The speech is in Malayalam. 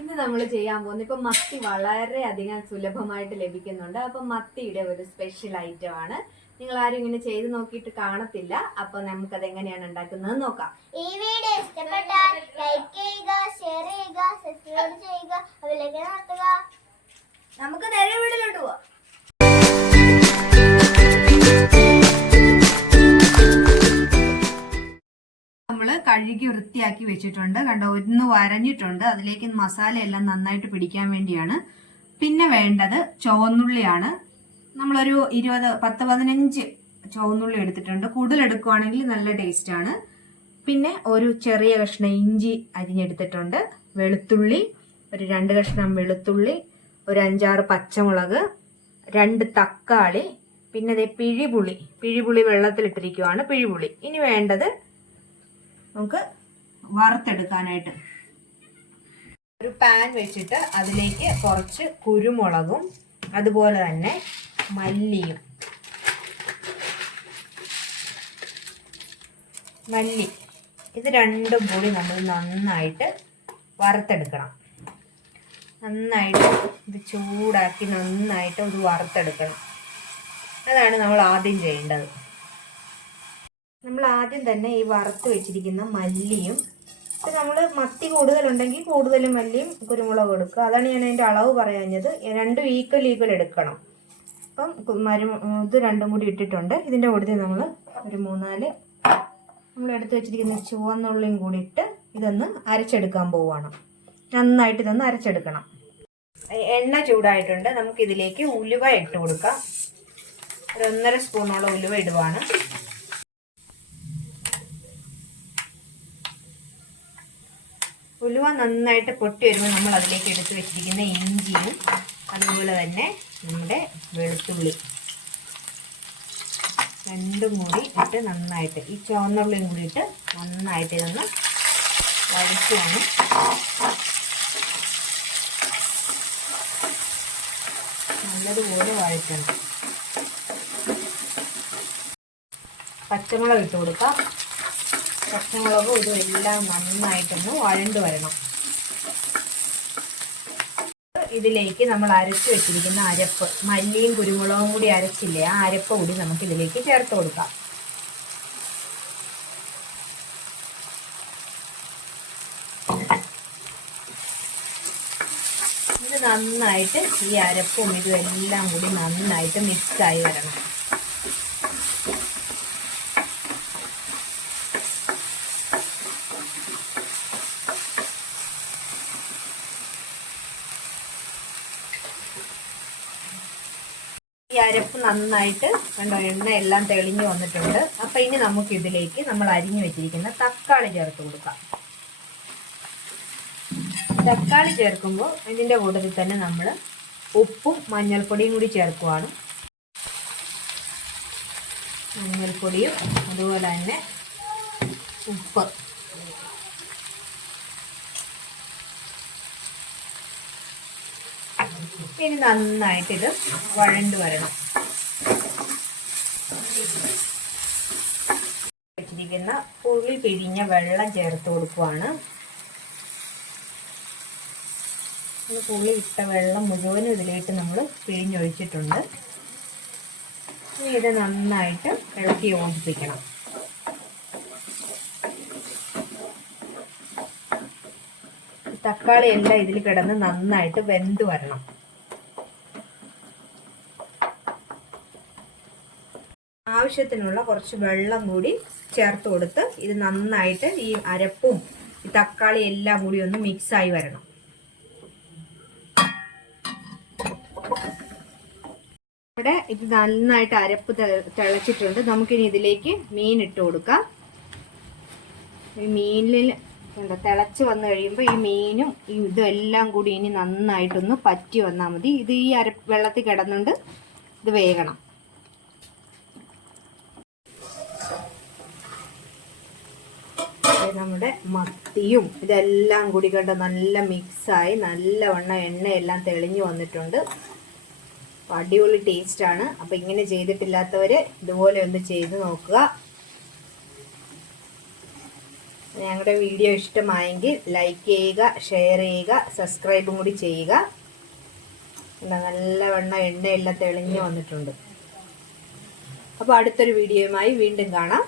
ഇന്ന് നമ്മൾ ചെയ്യാൻ പോകുന്നത് ഇപ്പൊ മത്തി വളരെ അധികം സുലഭമായിട്ട് ലഭിക്കുന്നുണ്ട്. അപ്പൊ മത്തിയുടെ ഒരു സ്പെഷ്യൽ ഐറ്റം ആണ്. നിങ്ങൾ ആരും ഇങ്ങനെ ചെയ്ത് നോക്കിയിട്ട് കാണത്തില്ല. അപ്പൊ നമുക്കത് എങ്ങനെയാണ് ഉണ്ടാക്കുന്നത് നോക്കാം. ഈ വീഡിയോ ഇഷ്ടപ്പെട്ടാൽ ലൈക്ക് ചെയ്യുക ഷെയർ ചെയ്യുക സബ്സ്ക്രൈബ് ചെയ്യുക കഴുകി വൃത്തിയാക്കി വെച്ചിട്ടുണ്ട്. കണ്ടോ ഒന്ന് വരഞ്ഞിട്ടുണ്ട്. അതിലേക്ക് മസാല എല്ലാം നന്നായിട്ട് പിടിക്കാൻ വേണ്ടിയാണ്. പിന്നെ വേണ്ടത് ചുവന്നുള്ളിയാണ്. നമ്മളൊരു ഇരുപത് പത്ത് പതിനഞ്ച് ചുവന്നുള്ളി എടുത്തിട്ടുണ്ട്. കൂടുതൽ എടുക്കുവാണെങ്കിൽ നല്ല ടേസ്റ്റ് ആണ് പിന്നെ ഒരു ചെറിയ കഷ്ണം ഇഞ്ചി അരിഞ്ഞെടുത്തിട്ടുണ്ട്. വെളുത്തുള്ളി ഒരു രണ്ട് കഷ്ണം വെളുത്തുള്ളി ഒരു അഞ്ചാറ് പച്ചമുളക് രണ്ട് തക്കാളി പിന്നെ ദേ പിഴിപുളി. പിഴിപുളി വെള്ളത്തിലിട്ടിരിക്കുവാണ് പിഴിപുളി. ഇനി വേണ്ടത് നമുക്ക് വറുത്തെടുക്കാനായിട്ട്. ഒരു പാൻ വെച്ചിട്ട് അതിലേക്ക് കുറച്ച് കുരുമുളകും അതുപോലെ തന്നെ മല്ലിയും. മല്ലി. ഇത് രണ്ടും കൂടി നമ്മൾ നന്നായിട്ട് വറുത്തെടുക്കണം. നന്നായിട്ട് ഇത് ചൂടാക്കി നന്നായിട്ട് ഇത് വറുത്തെടുക്കണം. അതാണ് നമ്മൾ ആദ്യം ചെയ്യേണ്ടത്. നമ്മൾ ആദ്യം തന്നെ ഈ വറുത്ത് വെച്ചിരിക്കുന്ന മല്ലിയും ഇപ്പം നമ്മൾ മത്തി കൂടുതലുണ്ടെങ്കിൽ കൂടുതൽ മല്ലിയും കുരുമുളകും എടുക്കുക. അതാണ് ഞാൻ അതിന്റെ അളവ് പറയാഞ്ഞത്. രണ്ടും ഈക്വൽ ഈക്വൽ എടുക്കണം. അപ്പം മരു ഇത് രണ്ടും കൂടി ഇട്ടിട്ടുണ്ട്. ഇതിന്റെ കൂട്ടത്തിൽ നമ്മൾ ഒരു മൂന്നാൽ നമ്മൾ എടുത്ത് വെച്ചിരിക്കുന്ന ചുവന്നുള്ളിയും കൂടി ഇട്ട് ഇതൊന്ന് അരച്ചെടുക്കാൻ പോവുകയാണ് നന്നായിട്ട് ഇതൊന്ന് അരച്ചെടുക്കണം. എണ്ണ ചൂടായിട്ടുണ്ട്. നമുക്കിതിലേക്ക് ഉലുവ ഇട്ട് കൊടുക്കാം. ഒരു ഒന്നര സ്പൂണോളം ഉലുവ ഇടുവാണ്. ഉലുവ നന്നായിട്ട് പൊട്ടി വരുമ്പോൾ നമ്മൾ അതിലേക്ക് എടുത്ത് വെച്ചിരിക്കുന്ന ഇഞ്ചിയും അതുപോലെ തന്നെ നമ്മുടെ വെളുത്തുള്ളി. രണ്ടും കൂടി ഇട്ട് നന്നായിട്ട് ഈ ചുവന്നുള്ളിയും കൂടി ഇട്ട് നന്നായിട്ട് ഇതൊന്ന് വഴറ്റുകയാണ് നല്ലതുപോലെ വഴറ്റണം. പച്ചമുളക് ഇട്ട് കൊടുക്കാം. പച്ചമുളകും ഇതും എല്ലാം നന്നായിട്ടൊന്ന് വഴണ്ട് വരണം. ഇതിലേക്ക് നമ്മൾ അരച്ച് വെച്ചിരിക്കുന്ന അരപ്പ് മല്ലിയും കുരുമുളകും കൂടി അരച്ചില്ലേ ആ അരപ്പ് കൂടി നമുക്ക് ഇതിലേക്ക് ചേർത്ത് കൊടുക്കാം. ഇത് നന്നായിട്ട് ഈ അരപ്പും ഇതും എല്ലാം കൂടി നന്നായിട്ട് മിക്സായി വരണം. ഈ അരപ്പ് നന്നായിട്ട് കണ്ടോ എണ്ണ എല്ലാം തെളിഞ്ഞു വന്നിട്ടുണ്ട്. അപ്പൊ ഇനി നമുക്ക് ഇതിലേക്ക് നമ്മൾ അരിഞ്ഞു വെച്ചിരിക്കുന്ന തക്കാളി ചേർത്ത് കൊടുക്കാം. തക്കാളി ചേർക്കുമ്പോൾ ഇതിന്റെ കൂട്ടത്തിൽ തന്നെ നമ്മൾ ഉപ്പും മഞ്ഞൾപ്പൊടിയും കൂടി ചേർക്കുവാണ്. മഞ്ഞൾപ്പൊടിയും അതുപോലെ തന്നെ ഉപ്പ്. ഇനി നന്നായിട്ട് ഇത് വഴണ്ട് വരണം. വെച്ചിരിക്കുന്ന പുളി പിഴിഞ്ഞ വെള്ളം ചേർത്ത് കൊടുക്കുവാണ്. പുളി ഇട്ട വെള്ളം മുഴുവനും ഇതിലേക്ക് നമ്മൾ പിഴിഞ്ഞൊഴിച്ചിട്ടുണ്ട്. ഇനി ഇത് നന്നായിട്ട് ഇളക്കി യോജിപ്പിക്കണം. തക്കാളി എല്ലാം ഇതിൽ കിടന്ന് നന്നായിട്ട് വെന്ത് വരണം. ആവശ്യത്തിനുള്ള കുറച്ച് വെള്ളം കൂടി ചേർത്ത് കൊടുത്ത് ഇത് നന്നായിട്ട് ഈ അരപ്പും ഈ തക്കാളി എല്ലാം കൂടി ഒന്ന് മിക്സായി വരണം. ഇവിടെ ഇത് നന്നായിട്ട് അരപ്പ് തിളച്ചിട്ടുണ്ട്. നമുക്കിനി ഇതിലേക്ക് മീൻ ഇട്ട് കൊടുക്കാം. ഈ മീനിൽ എന്താ തിളച്ച് വന്നു കഴിയുമ്പോൾ ഈ മീനും ഇതും എല്ലാം കൂടി ഇനി നന്നായിട്ടൊന്ന് പറ്റി വന്നാൽ മതി. ഇത് ഈ അര വെള്ളത്തിൽ കിടന്നുകൊണ്ട് ഇത് വേകണം ഇത് നമ്മുടെ മത്തിയും ഇതെല്ലാം കൂടി കണ്ട് നല്ല മിക്സായി നല്ലവണ്ണം എണ്ണയെല്ലാം തെളിഞ്ഞു വന്നിട്ടുണ്ട്. അടിപൊളി ടേസ്റ്റ് ആണ് അപ്പൊ ഇങ്ങനെ ചെയ്തിട്ടില്ലാത്തവർ ഇതുപോലെ ഒന്ന് ചെയ്ത് നോക്കുക. ഞങ്ങളുടെ വീഡിയോ ഇഷ്ടമായെങ്കിൽ ലൈക്ക് ചെയ്യുക ഷെയർ ചെയ്യുക സബ്സ്ക്രൈബും കൂടി ചെയ്യുക. നല്ലവണ്ണം എണ്ണയെല്ലാം തെളിഞ്ഞു വന്നിട്ടുണ്ട്. അപ്പോൾ അടുത്തൊരു വീഡിയോയുമായി വീണ്ടും കാണാം.